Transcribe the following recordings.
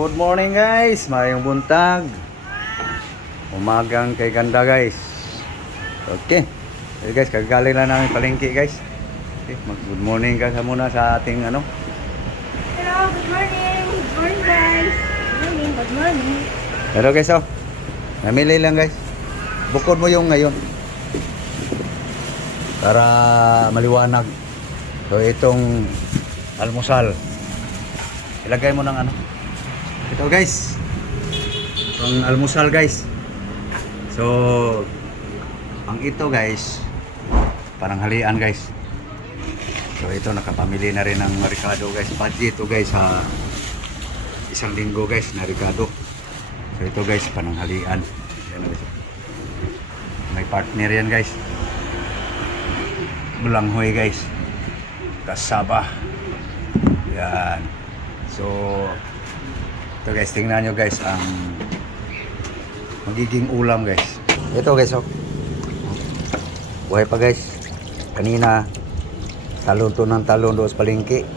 Good morning guys, mayong buntag. Umagang kay ganda guys. Okay. Okay guys, kagaling lang namin palengke guys. Okay, good morning ka muna sa ating ano. Hello, good morning. Good morning guys. Good morning. Hello guys, oh. Namili lang guys. Bukod mo yung ngayon. Para maliwanag. So itong almusal. Ilagay mo ng ano. Ito guys. Itong almusal guys. So ang ito guys, parang halian guys. So ito nakapamili na rin ng Ricardo guys. Budget ito guys sa isang linggo guys na Ricardo. So ito guys, pananghalian. Yan guys. May partner yan guys. Bulanghoy guys. Kasaba. Yan. So ito guys, tingnan nyo guys ang magiging ulam guys. Ito guys, oh. Buhay pa guys. Kanina talon to ng talon doon sa palengke.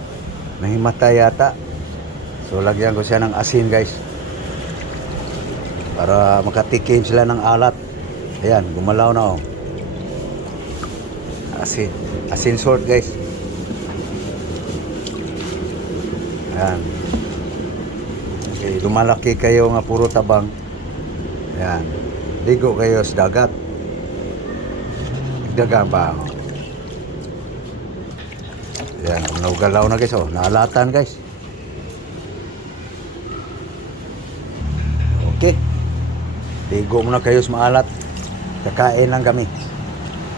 Nahimatay yata. So lagyan ko siya ng asin guys. Para makatikim sila ng alat. Ayan, gumalaw na oh. Asin. Asin salt guys. Ayan. Okay, lumalaki kayo nga puro tabang. Ayan. Ligo kayo sa dagat. Daga ba? Ayan, galaw na guys oh. Naalatan guys. Okay. Ligo muna kayo sa maalat. Kakain lang kami.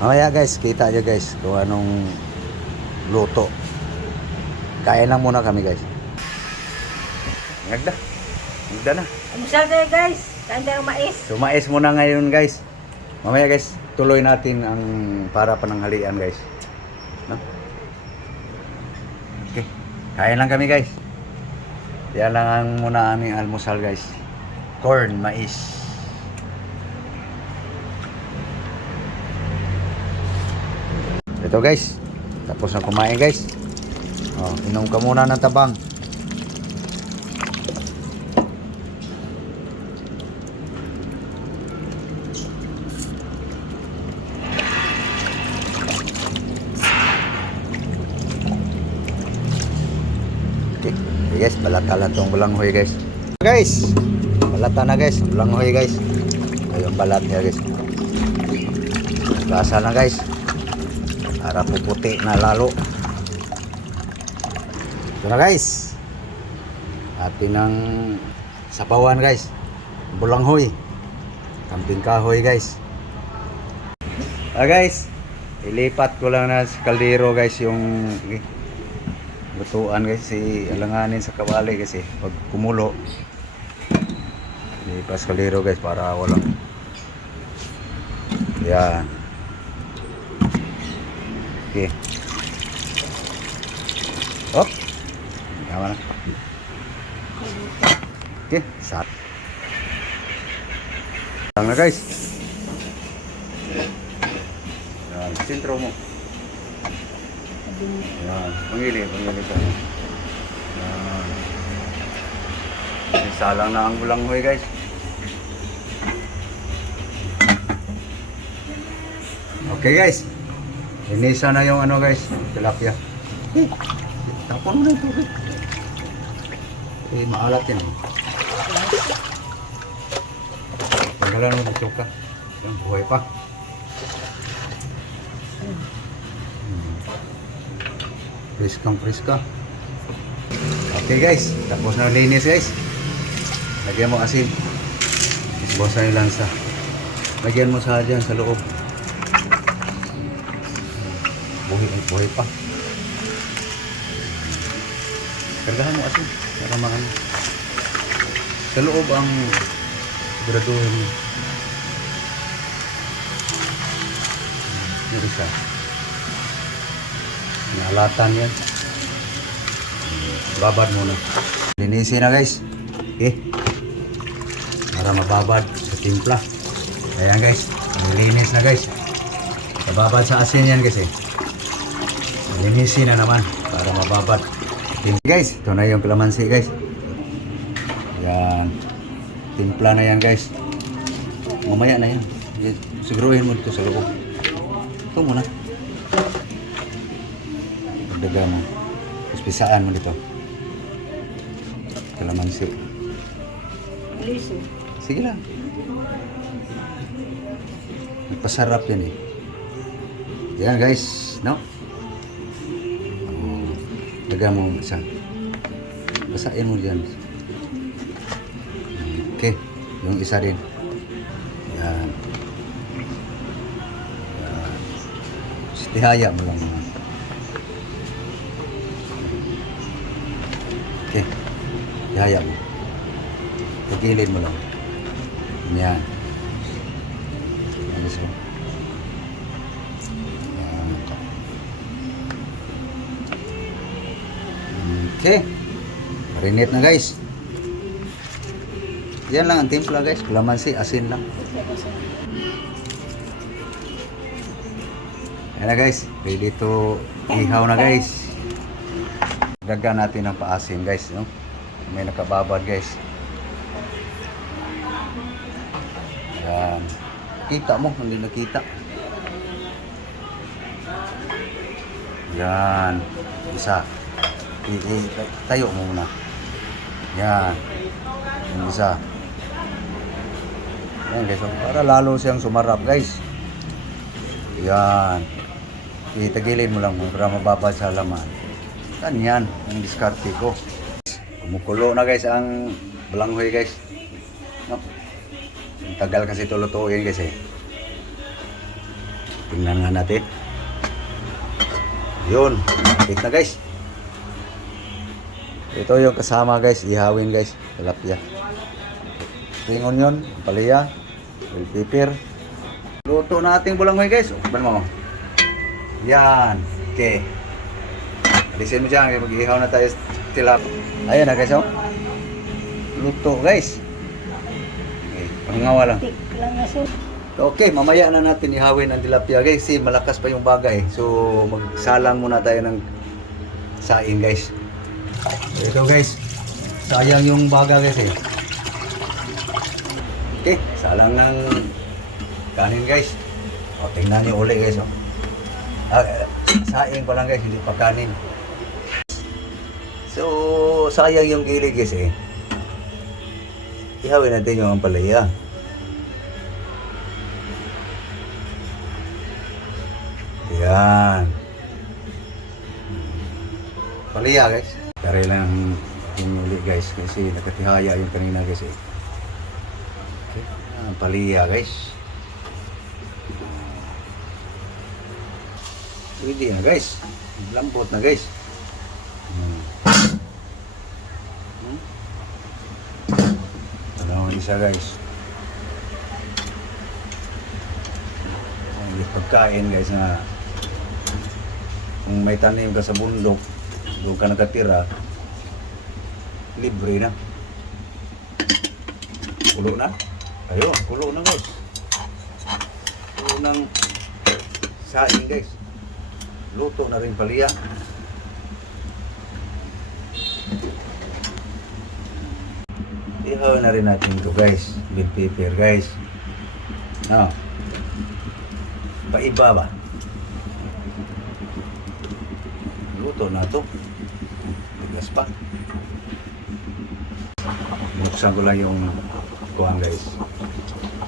Mamaya guys, kita nyo guys kung anong luto. Kain lang muna kami guys. Nagda na. Almusal tayo guys. Kain tayo mais. So mais muna ngayon guys. Mamaya guys, tuloy natin ang para pananghalian guys. No? Okay. Kain lang kami guys. Yan lang ang muna aming almusal guys. Corn, mais. Ito guys, tapos na kumain guys. Oh, inom ka muna ng tabang. Okay guys, balata tong bulanghoy guys. Guys, balata na guys, bulanghoy guys. Ayun balat niya guys. Lasa na guys. Para puputi na lalo. Ito na guys. Atin ng sapawan guys. Bulanghoy. Kamping kahoy guys. Guys, ilipat ko lang na sa kaldero guys yung lutuan guys, alanganin sa kawali kasi pag kumulo ilipas kaldero guys para walang yan. Okay. Oh. Tama na. Okay, sat. Lang na guys. Yan, sintro mo. Yan, pangili tayo. Yan. Isalang na ang bulanghoy guys. Okay guys. Inisa na yung ano guys, tilapia. Tapon mo na ito. Maalat yan. Pagalan mo dito ka. Yung buhay pa. Priska. Okay guys, tapos na linis guys. Lagyan mo asin. Isbosa yung lansa. Lagyan mo sa dyan sa loob. Buhay pa. Kargahan mo asin para makan. Sa loob ang graduhin mo. Yung isa. Nalatan yan. Babad muna. Linisin na guys. Okay. Para mababad sa timpla. Ayan guys. Nilinis na guys. Mababad sa asin yan guys eh. Linisin na naman para mababad. Guys, ito na yung kalamansi guys. Yan. Timpla na yan guys. Mamaya na yan. Siguruhin mo dito sa loob. Ito muna. Pagdaga mo. Tapos pisaan mo dito. Kalamansi. Aliso. Sige lang. Nagpasarap yan eh. Yan guys. No? Daga mo isa. Basahin mo dyan. Okay. Yung isa rin. Yan. Yan. Tihaya mo lang naman. Okay. Tihaya mo. Pagilid mo lang. Yan. Yan. So. Yan. Okay. Marinate na guys. Yan lang ang timpla guys. Kalamansi, asin lang. Yan na guys. Ready to ihaw na guys. Dagdagan natin ng paasin guys. No? May nakababad guys. Yan. Kita mo. Hindi nakita. Yan. Isa. Tayo mo muna. Yan. Yung isa. Yan guys. Para lalo siyang sumarap guys. Yan. Itagilid mo lang para mababad sa laman. Ganyan. Ang diskarte ko. Kumukulo na guys ang balanghoy guys. No? Ang tagal kasi tulutuin guys eh. Tingnan nga natin. Yun. Kapit na guys. Ito yung kasama guys, ihawin guys, tilapia. Spring onion, palaya, bell pepper. Luto na ating bulanghoy guys. Ban mo. Yan. Okay. Alisin mo dyan, mag-ihaw na tayo tilapia. Ayan na guys, oh. Luto guys. Okay, pangawa lang. Tik lang na so. Okay, mamaya na natin ihawin ang tilapia guys. Kasi malakas pa yung bagay. So, magsalang muna tayo ng saing guys. Ito guys, sayang yung baga guys eh. Okay, salang ng kanin guys. O, tingnan nyo uli guys. Oh. Saing pa lang guys, hindi pa kanin. So, sayang yung gilid guys eh. Ihawin natin yung ampalaya. Yan. Palaya guys. Tari lang yung uli guys kasi nakatihaya yung kanina guys eh. Okay. Palaya guys. Pwede na guys. Lambot na guys. Ano isa guys. Ang pagkain guys na kung may tanim ka sa bundok, doon ka nakatira, libre na. Kulo na. Ayun, kulo na guys. Kulo ng saing guys. Luto na rin palaya. Ihaw na rin natin ito guys. Bell pepper guys. No. Paiba ba? Luto na ito. Bigas pa. Buksan ko lang yung kuhaan guys.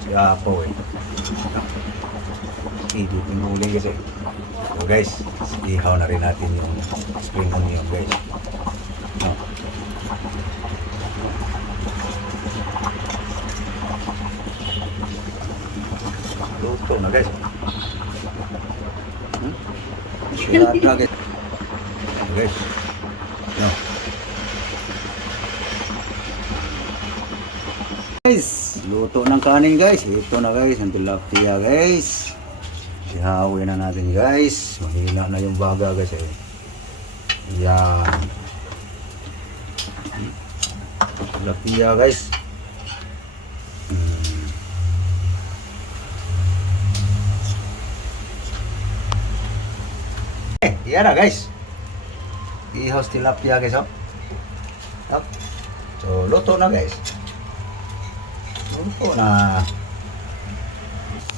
Si Apo eh. Idit yung huli kasi. So guys, ihaw na rin natin yung spring onion guys. No. Luto na guys. Lahat na guys. Guys. No. Guys, luto ng kanin guys. Ito na guys, ang tilapia guys. Ihawin na natin guys. Mahina na yung baga guys eh. Yan. Tilapia guys. Yan na guys. Ihaw tilapia guys oh. Oh. So, luto na guys. Luto na.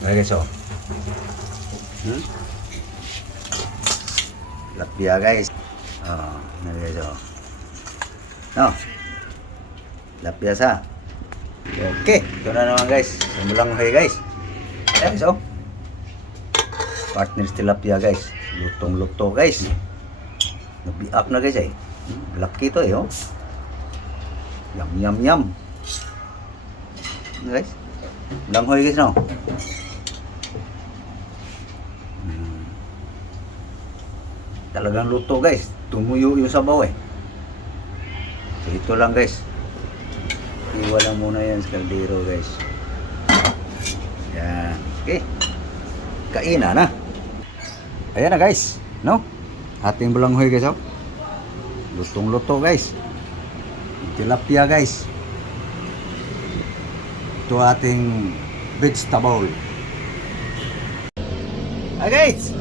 Okay guys, oh. Lapia guys. Oh, na guys, oh. No. Lapia sa. Okay, ito na naman guys. Simulang okay guys. Ayan guys, oh. Partners tilapia guys. Lutong-luto guys. Nabiak na guys eh. Laki to eh, oh. Yum, yum, yum. Guys. Langhoy guys, no? Talagang luto guys. Tumuyo yung sabaw eh. So, ito lang guys. Iwan lang muna yan sa kaldero guys. Yan. Okay. Kainan na. Ayan na guys. No? Ating bulanghoy guys, oh. Lutong-luto guys. Tilapia guys. Ito ating vegetable. Hi guys.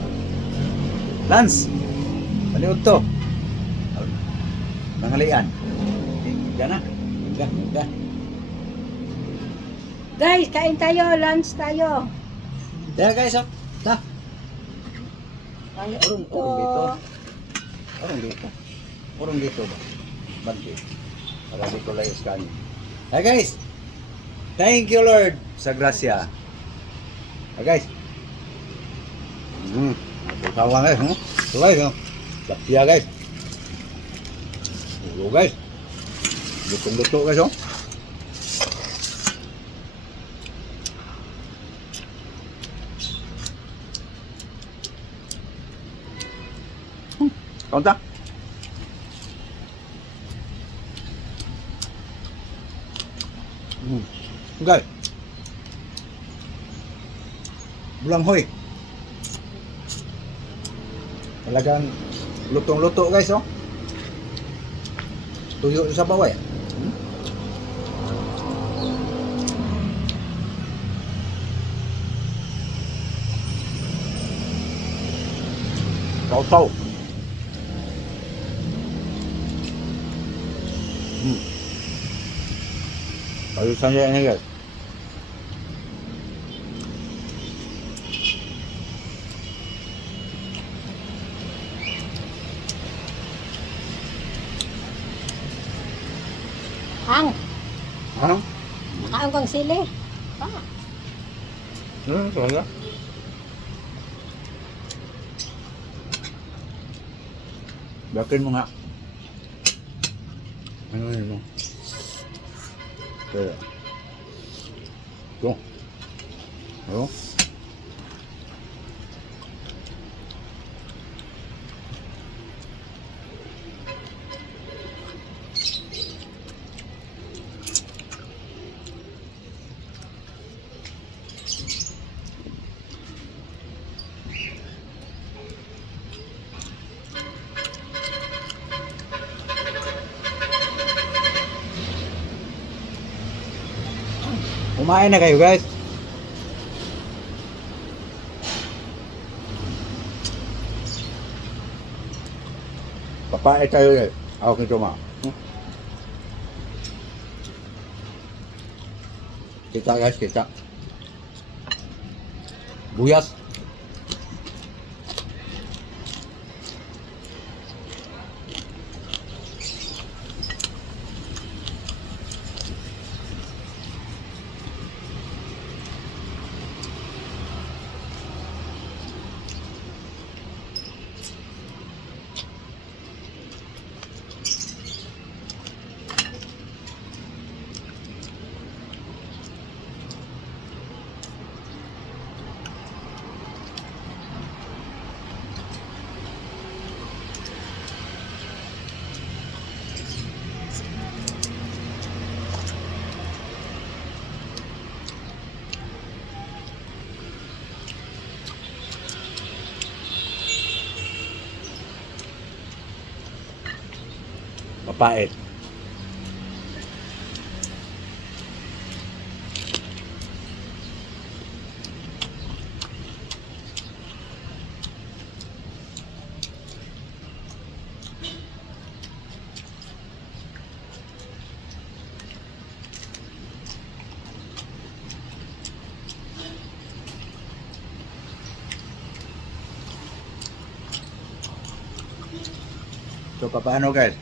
Lance. Paliwag to. Nanghalian. Yan na. Yan. Guys, kain tayo. Lunch tayo. Yan guys, oh. Ta. Tayo Urong dito. Urong dito ba? Bandi. Para dito lang yung scan. Hey guys. Thank you Lord sa grasya. Hey guys. Tawang guys, no? Tuloy, no? Lapia guys. Ulo guys. Lutong-luto guys, oh. Kaunta. Guys. Bulanghoy. Talagang lutong-luto guys, oh. Tuyo sa bawah ya. Tau-tau. Ayusan dia ini guys. Hang. Ano? Nakaang kang sili. Talaga? Bakin mo nga. Ano yun mo? Kaya. Ito. Ano? Kumain na kayo guys. Papait tayo guys. Ako kito ma. Kita guys, kita. Buyas. Papait. So paano guys?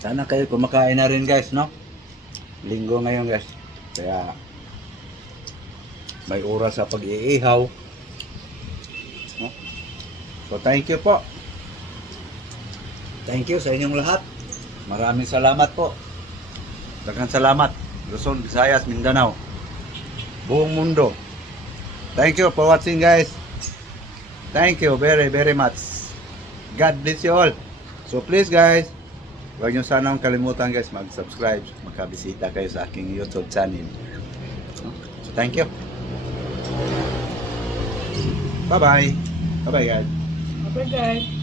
Sana kayo kumakain na rin guys, no? Linggo ngayon guys. Kaya may oras sa pag-iihaw. No? So thank you po. Thank you sa inyong lahat. Maraming salamat po. Daghang salamat. Luzon, Visayas, Mindanao. Buong mundo. Thank you for watching guys. Thank you very very much. God bless you all. So please guys, huwag niyo sanang kalimutan guys mag-subscribe, makabisita kayo sa aking YouTube channel. So thank you. Bye-bye. Bye-bye guys. Okay, guys.